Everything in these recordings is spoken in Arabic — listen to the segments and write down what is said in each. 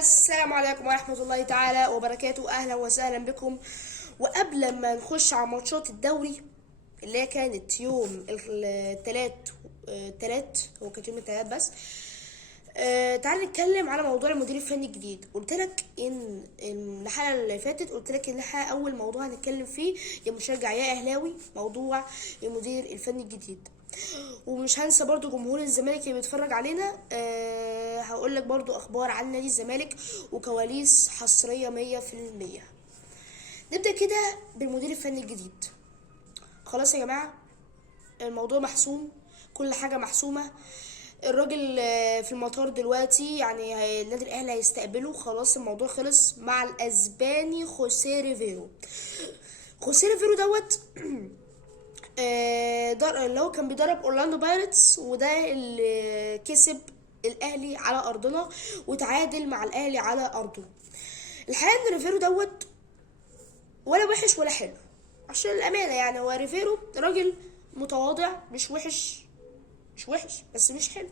السلام عليكم ورحمة الله تعالى وبركاته. أهلا وسهلا بكم. وقبل ما نخش على ماتشات الدوري اللي هي كانت يوم التلات، هو كانت يوم التلات بس. تعال نتكلم على موضوع المدير الفني الجديد. قلت لك ان الحلقه اللي فاتت، قلت لك ان الحلقه اول موضوع هنتكلم فيه يا مشجع يا اهلاوي موضوع المدير الفني الجديد. ومش هنسى برضو جمهور الزمالك اللي بيتفرج علينا. هقول لك برضو اخبار عن نادي الزمالك وكواليس حصريه 100%. نبدا كده بالمدير الفني الجديد. خلاص يا جماعه، الموضوع محسوم، كل حاجه محسومه. الراجل في المطار دلوقتي، يعني النادي الاهلي هيستقبله. خلاص الموضوع خلص مع الاسباني خوسيه ريفيرو. خوسيه ريفيرو دوت اللي هو كان بيدرب اورلاندو بايرتس، وده اللي كسب الاهلي على ارضنا وتعادل مع الاهلي على ارضه. الحقيقه ان ريفيرو دوت ولا وحش ولا حلو، عشان الامانه يعني هو ريفيرو راجل متواضع، مش وحش بس مش حلو.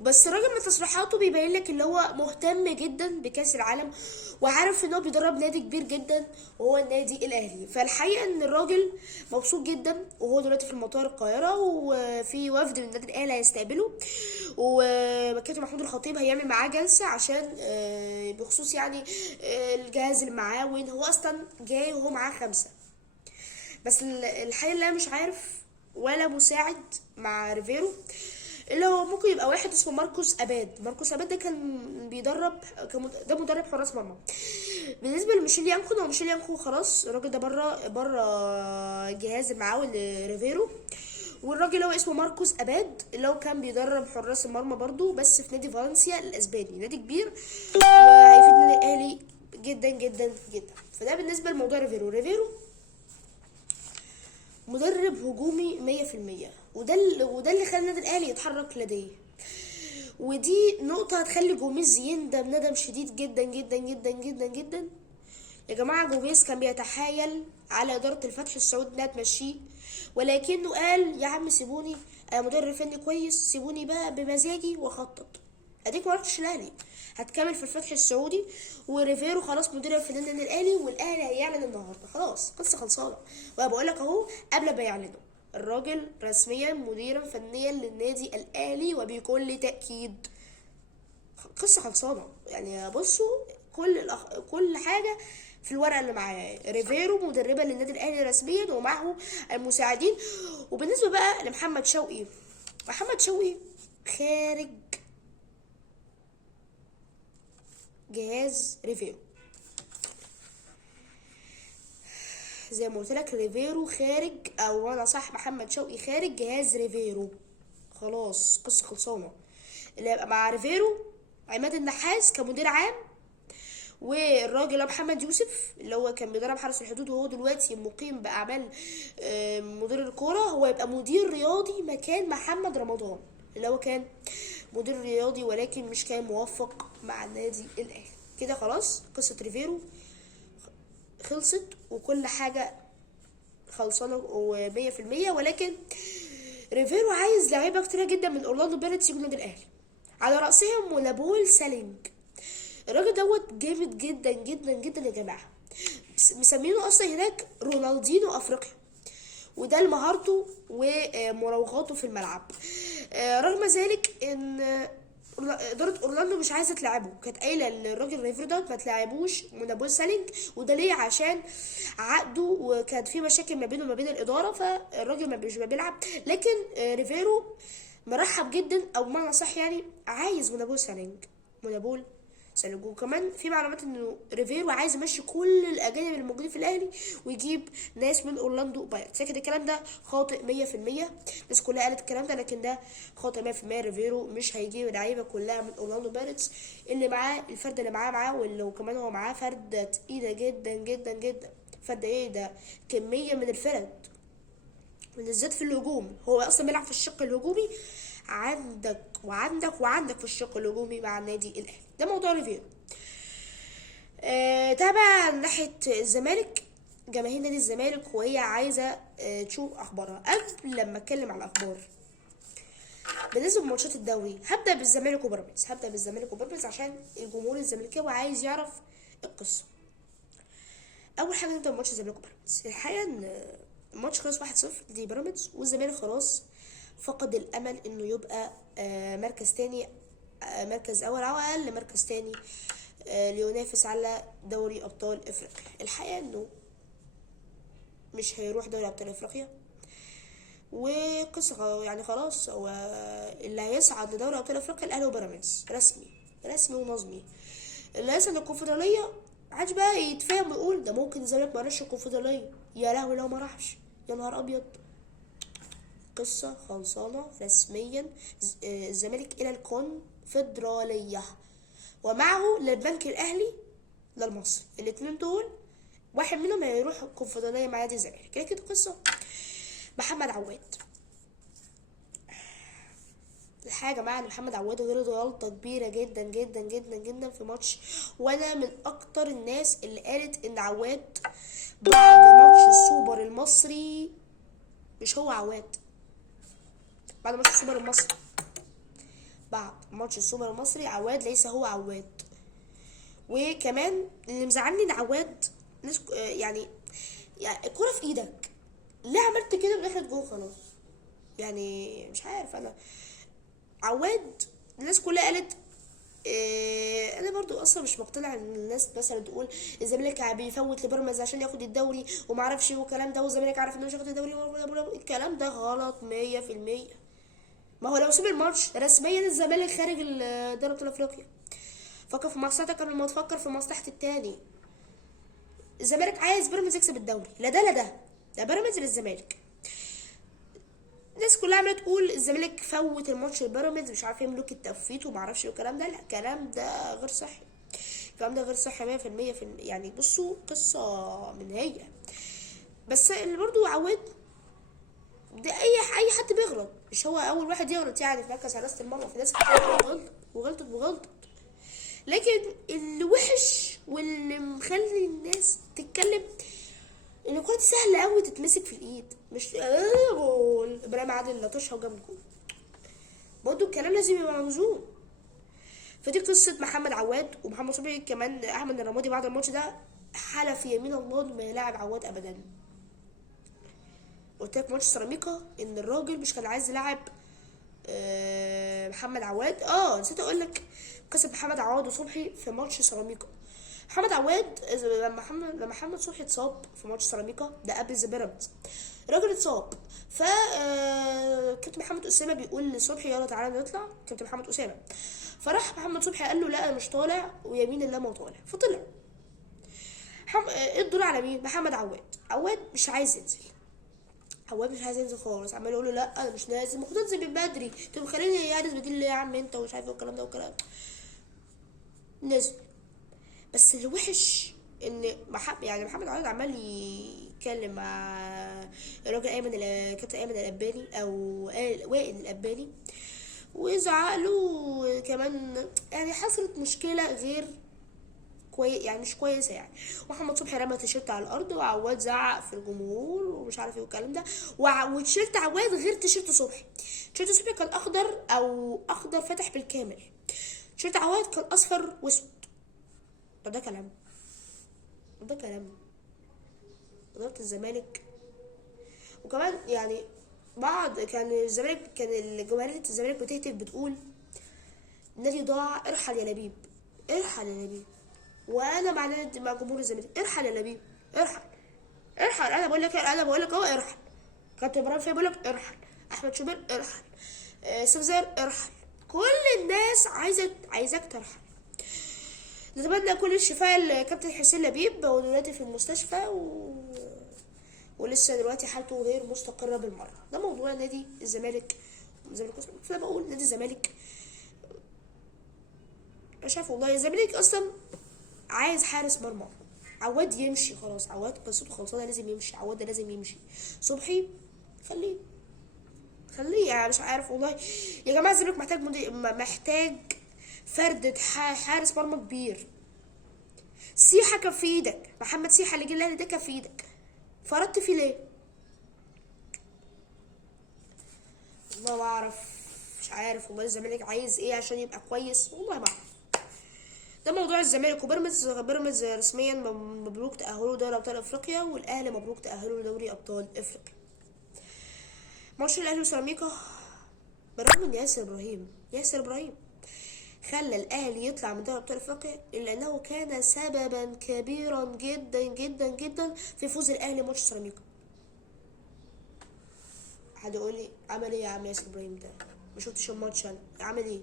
بس الراجل من تصريحاته بيبين لك ان هو مهتم جدا بكاس العالم، وعارف ان هو بيدرب نادي كبير جدا وهو النادي الاهلي. فالحقيقه ان الراجل مبسوط جدا، وهو دلوقتي في المطار القاهره، وفي وفد من النادي الاهلي هيستقبله، وكابتن محمود الخطيب هيعمل معاه جلسه عشان بخصوص يعني الجهاز اللي معاه، وان هو اصلا جاي وهو معاه 5. بس الحقيقه اللي انا مش عارف ولا مساعد مع ريفيرو، اللي هو ممكن يبقى واحد اسمه ماركوس اباد ده كان بيدرب، ده مدرب حراس مرمى. بالنسبه لميشيل يانكو، هو ميشيل يانكو خلاص الراجل ده بره الجهاز المعاون لريفيرو. والراجل هو اسمه ماركوس اباد، اللي هو كان بيدرب حراس المرمى برضو، بس في نادي فالنسيا الاسباني، نادي كبير وهيفيد النادي الاهلي جدا جدا جدا. فده بالنسبه لموضوع ريفيرو مدرب هجومي 100%، وده اللي خلى النادي الاهلي يتحرك لديه. ودي نقطة هتخلي جوميز يندم ندم شديد جدا جدا جدا جدا جدا. يا جماعة، جوميز كان بيتحايل على إدارة الفتح السعودي إنها تمشيه، ولكنه قال يا عم سيبوني، أنا مدرب فني كويس، سيبوني بقى بمزاجي وأخطط. أديك ما رحتش الأهلي، هتكمل في الفتح السعودي. وريفيرو خلاص مدير فني النادي الأهلي، والأهلي هيعلن النهارده، خلاص قصة خلصانة. وأنا بقول لك أهو قبل ما يعلنوا، الراجل رسميا مديرا فنيا للنادي الأهلي وبكل تأكيد. قصة خلصانة يعني. بصوا، كل حاجة في الورقة اللي معاه. ريفيرو مدربة للنادي الأهلي رسميا ومعه المساعدين. وبالنسبة بقى لمحمد شوقي، محمد شوقي خارج جهاز ريفيرو. زي ما قلت لك، ريفيرو خارج، او انا صح، محمد شوقي خارج جهاز ريفيرو. خلاص قصة خلصانة. اللي هيبقى مع ريفيرو عماد النحاس كمدير عام، والراجل محمد يوسف اللي هو كان بيدرب حرس الحدود، وهو دلوقتي مقيم باعمال مدير الكوره. هو يبقى مدير رياضي مكان محمد رمضان، اللي هو كان مدير رياضي ولكن مش كان موفق مع النادي الاهلي. كده خلاص قصه ريفيرو خلصت، وكل حاجه خلصانه و100%. ولكن ريفيرو عايز لعيبه كتيره جدا من اورلاندو بيرتس يجوا النادي الاهلي، على راسهم ولابول سالينج. الراجل دوت جامد جدا جدا جدا يا جماعه، مسمينه اصلا هناك رونالدينو افريقيا، وده لمهارته ومراوغاته في الملعب. رغم ذلك ان اداره اورلاندو مش عايزه تلعبه، كانت قايله للراجل ريفيرو دوت ما تلعبوش منابول سالينج. وده ليه؟ عشان عقده، وكانت في مشاكل ما بينه وما بين الاداره، فالراجل مش بيلعب. لكن ريفيرو مرحب جدا، او بمعنى صح يعني عايز منابول سالينج. وكمان في معلومات انه ريفيرو عايز يمشي كل الاجانب الموجودين في الاهلي ويجيب ناس من اورلاندو بايرتس. لكن الكلام ده خاطئ 100%. الناس كلها قالت الكلام ده، لكن ده خاطئ 100%. ريفيرو مش هيجيب اللعيبه كلها من اورلاندو بايرتس. اللي معاه الفرد اللي معاه وكمان هو معاه فرده تقيله جدا جدا جدا. فرده ايه ده؟ كميه من الفرد، بالذات في الهجوم. هو اصلا بيلعب في الشق الهجومي. عندك في الشق الهجومي مع النادي الاهلي. ده موضوع ريفيرو. تابع ناحية الزمالك، جماهير نادي الزمالك وهي عايزة تشوف أخبارها. قبل لما أتكلم على الأخبار، بالنسبه لماتشات الدوري هبدا بالزمالك وبيراميدز عشان الجمهور الزمالكاوي عايز يعرف القصه. اول حاجه نبدا بماتش الزمالك وبيراميدز. الحقيقه ان الماتش خلص 1-0 لبيراميدز، والزمالك خلاص فقد الامل انه يبقى مركز تاني، مركز اول او اقل مركز تاني لينافس على دوري ابطال افريقيا. الحقيقه انه مش هيروح دوري ابطال افريقيا، وقصة يعني خلاص هو اللي هيصعد لدوري ابطال افريقيا الاهلي وبيراميدز، رسمي ونظمي. اللي هيصعد الكونفدرالية محدش بقى يتفاهم ويقول ده ممكن الزمالك ما راحش الكونفدرالية، يا لهوي لو ما راحش، يا نهار ابيض. قصة خلصانة رسميا، الزمالك الى الكونفدرالية ومعه للبنك الاهلي للمصري، الاتنين دول واحد منهم هيروح الكونفدرالية مع نادي الزمالك. كده قصة. محمد عواد، الحاجة مع محمد عواد غلط غلطة كبيرة جدا جدا جدا جدا في ماتش، وانا من اكتر الناس اللي قالت ان عواد بعد ماتش السوبر المصري، مش هو عواد، بعد ماتش السوبر المصري، بعد ماتش السوبر المصري عواد ليس هو عواد. وكمان اللي مزعلني ان عواد يعني الكرة في ايدك، ليه عملت كده ودخلت جوه خلاص؟ يعني مش عارف انا. عواد الناس كلها قالت انا برضو اصلا مش مقتنع ان الناس مثلا تقول الزمالك بيفوت لبيراميدز عشان ياخد الدوري وما اعرفش ايه والكلام ده، والزمالك عارف انه مش هياخد الدوري. الكلام ده غلط 100%. ما هو لو سيب الماتش رسميا الزمالك خارج دوري ابطال افريقيا. فكر في مصلحتك قبل ما تفكر في مصلحه التاني. الزمالك عايز بيراميدز يكسب الدوري، لا ده لا ده، ده بيراميدز للزمالك. الناس كلها عماله تقول الزمالك فوت الماتش لبيراميدز مش عارف يملك التفويت وما اعرفش والكلام ده، لا الكلام ده غير صحي، الكلام ده غير صحي 100%. يعني بصوا قصه من هي، بس اللي برضو عواد ده اي حد بيغلط، مش هو اول واحد يغلط يعني في مركز حراسه المرمى، في ناس كتير وغلطت. لكن اللي وحش واللي مخلي الناس تتكلم ان الكوره دي سهله قوي تتمسك في الايد، مش جول ابراهيم عادل لطشها وجاب الجول. برضه الكلام لازم يبقى منظوم. فدي قصه محمد عواد ومحمد صبحي. كمان احمد الرمادي بعد الماتش ده حلف يمين الله انه ما يلاعب عواد ابدا. قلت لك ماتش سيراميكا ان الراجل مش كان عايز يلعب محمد عواد. نسيت اقول لك قصه محمد عواد وصبحي في ماتش سيراميكا. محمد عواد لما محمد صبحي اتصاب في ماتش سيراميكا ده قبل بيراميدز، الراجل اتصاب، ف كابتن محمد اسامه بيقول لصبحي يلا تعالى نطلع، كابتن محمد اسامه. فراح محمد صبحي قال له لا انا مش طالع، ويمين الله ما طالع، فطلع. الدور على مين؟ محمد عواد مش عايز ينزل، خالص، عمال يقول له لا انا مش نازل، المفروض انزل من بدري، انت مخليني قاعد بديل ليه يا عم انت ومش عارف والكلام ده. نزل. بس اللي وحش ان محمد عواد عمال يتكلم مع الراجل كابتن ايمن الاباني او وائل الاباني، وزعق له كمان. يعني حصلت مشكله غير يعني مش كويسه يعني. محمد صبحي رمى تيشيرت على الارض، وعواد زعق في الجمهور ومش عارف ايه والكلام ده. وتيشيرت عواد غير تيشيرت صبحي. تيشيرت صبحي كان اخضر فاتح بالكامل، تيشيرت عواد كان اصفر واسود. ده كلام إدارة الزمالك. وكمان يعني كان الجماهير الزمالك بتهتف بتقول النادي ضاع، ارحل يا لبيب. وانا مع جمهور الزمالك، ارحل يا لبيب، ارحل. انا بقول لك اهو ارحل. كابتن ابراهيم فايق بيقول لك ارحل، احمد شوبير ارحل، سمزار ارحل، كل الناس عايزاك ترحل. نتمنى كل الشفاء لكابتن حسين لبيب، ودلوقتي في المستشفى ولسه دلوقتي حالته غير مستقرة بالمرة. ده موضوع نادي الزمالك. فأنا بقول نادي الزمالك مش عارف والله، الزمالك أصلا عايز حارس مرمى. عواد يمشي خلاص، عواد قصته خلصانة، لازم يمشي عواد، ده لازم يمشي. صبحي خليه يعني مش عارف والله يا جماعة. الزمالك محتاج فردة حارس مرمى كبير. سيحة كان في ايدك، محمد سيحة اللي جه الاهلي ده كان في ايدك، فرطت فيه ليه؟ ما بعرفش مش عارف والله الزمالك عايز ايه عشان يبقى كويس، والله ما اعرف. ده موضوع الزمالك وبيراميدز. بيراميدز رسميا مبروك تأهله دوري ابطال افريقيا، والاهلي مبروك تأهله لدوري ابطال افريقيا. ماتش الاهلي وسيراميكا، بالرغم ان ياسر ابراهيم خلى الاهلي يطلع من دوري ابطال افريقيا، الا انه كان سببا كبيرا جدا جدا جدا في فوز الاهلي ماتش سيراميكا. حد يقول لي عمل ايه يا عم ياسر ابراهيم ده؟ ما شفتش الماتش انا، عمل ايه؟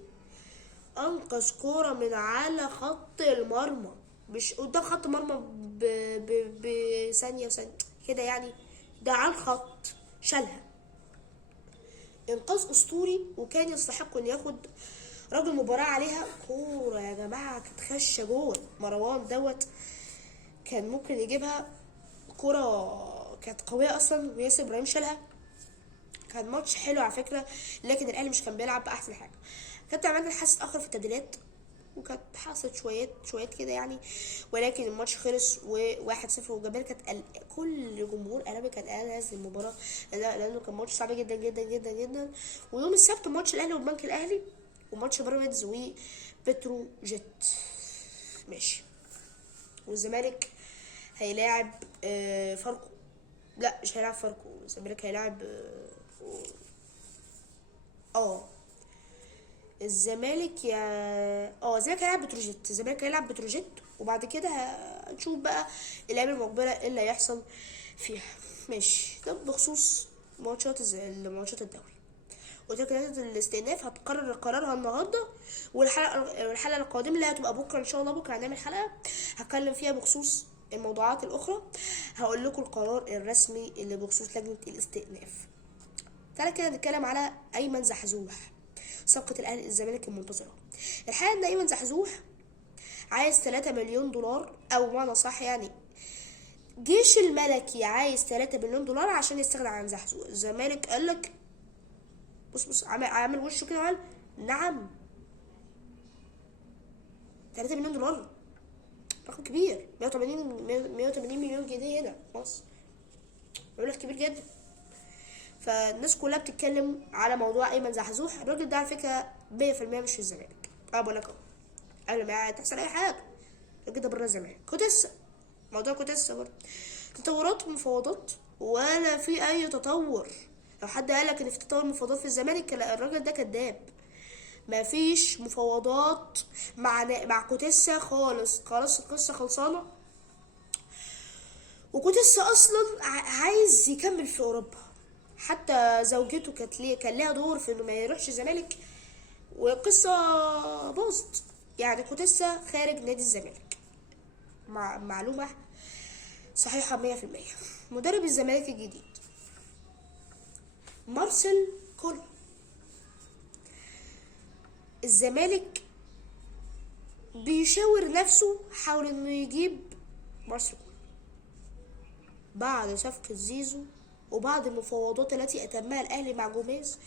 انقذ كوره من على خط المرمى، مش قدام خط مرمى بثانيه وثانيه كده يعني، ده على الخط شالها. انقاذ اسطوري، وكان يستحق ان ياخد راجل مباراة عليها. كورة يا جماعة كانت خشة جوه، مروان دوت كان ممكن يجيبها. كورة كانت قوية اصلا وياسر ابراهيم شالها. كان ماتش حلو على فكرة، لكن الاهلي مش كان بيلعب باحسن حاجة. كانت عملنا الحاسس اتأخر في التبديلات، وكانت حصلت شويات كده يعني، ولكن الماتش خلص و1-0. وجماهير كانت كل جمهور الاهلي كان قال هذه المباراه، لانه كان ماتش صعب جدا جدا جدا جدا. ويوم السبت ماتش الاهلي والبنك الاهلي، وماتش بيراميدز وبتروجيت. ماشي. والزمالك هيلاعب فاركو. لا مش هيلاعب فاركو، الزمالك هيلاعب الزمالك الزمالك هيلعب بتروجيت. وبعد كده هنشوف بقى الايام المقبله ايه اللي هيحصل فيها. ماشي. ده بخصوص ماتشات الدوري. وتكنيكات الاستئناف هتقرر قرارها النهارده، والحلقه القادمه اللي هتبقى بكره ان شاء الله. بكره هنعمل حلقه هتكلم فيها بخصوص الموضوعات الاخرى، هقول لكم القرار الرسمي اللي بخصوص لجنه الاستئناف. تعالى كده نتكلم على ايمن زحزوح، صفقة الأهلي الزمالك المنتظرة. الحقيقة إن أيمن زحزوح عايز 3 مليون دولار، أو معنى صح يعني جيش الملكي عايز 3 مليون دولار عشان يستغنى عن زحزوح. الزمالك قالك بص عامل وشه كده وقال نعم. 3 مليون دولار رقم كبير. 180 مليون جنيه هنا في مصر، مبلغ كبير جدا. فالناس كلها بتتكلم على موضوع ايمن زحزوح. الراجل ده على فكره 100% مش في الزمالك. بقول لك اهو قبل ما تحصل اي حاجه، الراجل ده بره الزمالك. موضوع كوتيسا برضه تطورات ومفاوضات، ولا في اي تطور. لو حد قالك ان في تطور مفاوضات في الزمالك، الراجل ده كذاب. مفيش مفاوضات مع كوتيسا خالص. خلاص القصه خلصانه. وكوتيسا اصلا عايز يكمل في اوروبا. حتى زوجته كان ليها دور في انه ما يروحش الزمالك، والقصه باظت. يعني كوتيسا خارج نادي الزمالك. معلومه صحيحه 100%. مدرب الزمالك الجديد مارسيل كولر. الزمالك بيشاور نفسه حاول انه يجيب مارسيل كولر بعد صفقة زيزو وبعد المفاوضات التي اتمها الاهلي مع جوميز.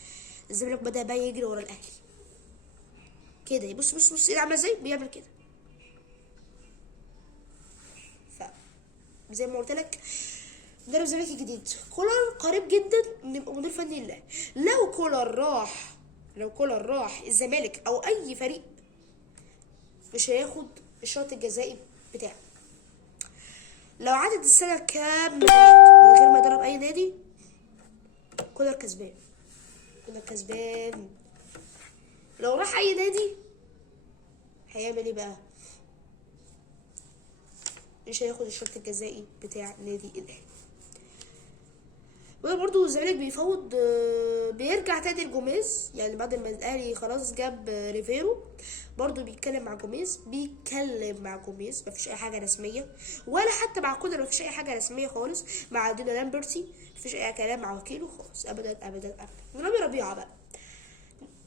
الزمالك بدأ بقى يجري ورا الاهلي كده. بص ايه عامله ازاي، بيعمل كده. زي ما قلت لك مدرب الزمالك الجديد كولر قريب جدا ان يبقى مدير فني لله. لو كولر راح الزمالك او اي فريق مش هياخد الشرط الجزائي بتاعه. لو عدت السنه كامله من غير ما يدرب اي نادي، كولر كسبان. لو راح اي نادي هيعمل ايه بقى؟ مش هياخد الشرط الجزائي بتاع نادي الاهلي. وده برضو الزمالك بيفوض، بيرجع تاني لجوميز. يعني بعد ما الاهلي خلاص جاب ريفيرو، برضو بيتكلم مع جوميز. مفيش اي حاجه رسميه، ولا حتى مع كولر مفيش اي حاجه رسميه خالص. مع دينا لامبرتي مفيش اي كلام مع وكيله خالص، ابدا. رامي ربيعه بقى،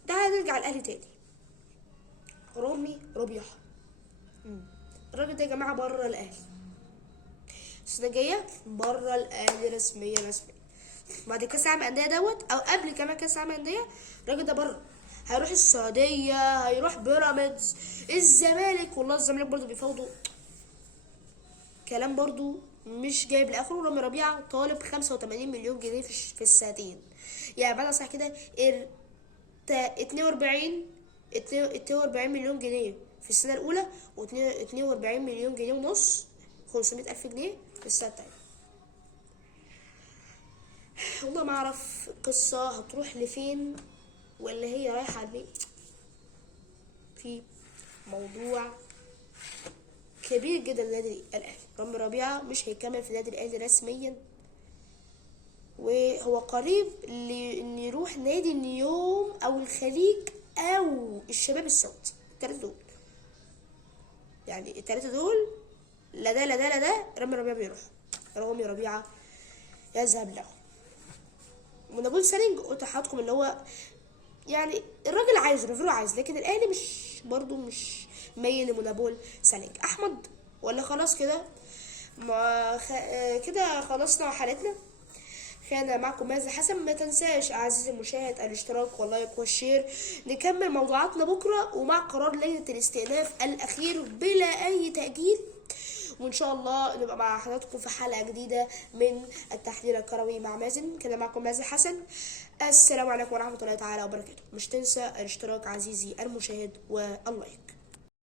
ده هنرجع الاهلي تاني. رامي ربيعه الراجل ده يا جماعه بره الاهلي السنه الجايه، بره الاهلي رسميا. بعد كاس العالم انديه دوت، او قبل كمان كاس العالم انديه، الراجل ده بره. هيروح السعوديه، هيروح بيراميدز، الزمالك. والله الزمالك برضو بيفاوضوا كلام برضو مش جايب لاخره. رامي ربيعه طالب 85 مليون جنيه في السنتين. يعني بعد صح كده 42 مليون جنيه في السنة الأولى، و42 مليون جنيه ونص، 500 ألف جنيه في السنة التانية. والله ما أعرف القصة هتروح لفين ولا هي رايحة لمين. في موضوع كبير جدا للنادي الأهلي. رامي ربيعة مش هيكمل في النادي الأهلي رسميا، وهو قريب ان يروح نادي النيوم او الخليج او الشباب السعودي. التلاتة دول، يعني التلاتة دول، لا ده لا ده لا ده، رامي ربيعة بيروح. رامي ربيعة يذهب له. ونابول سالينج قلت لحضراتكم اللي هو يعني الراجل عايز، ريفيرو عايز، لكن الاهلي مش برضو مش ميل لمنابول سالينج. احمد ولا خلاص كده؟ ما كده خلصنا حلقتنا. كان معكم مازن حسن. ما تنساش عزيزي المشاهد الاشتراك واللايك والشير. نكمل موضوعاتنا بكره ومع قرار لجنه الاستئناف الاخير بلا اي تاجيل، وان شاء الله نبقى مع حضراتكم في حلقه جديده من التحليل الكروي مع مازن. كان معكم مازن حسن. السلام عليكم ورحمه الله تعالى وبركاته. مش تنسى الاشتراك عزيزي المشاهد واللايك.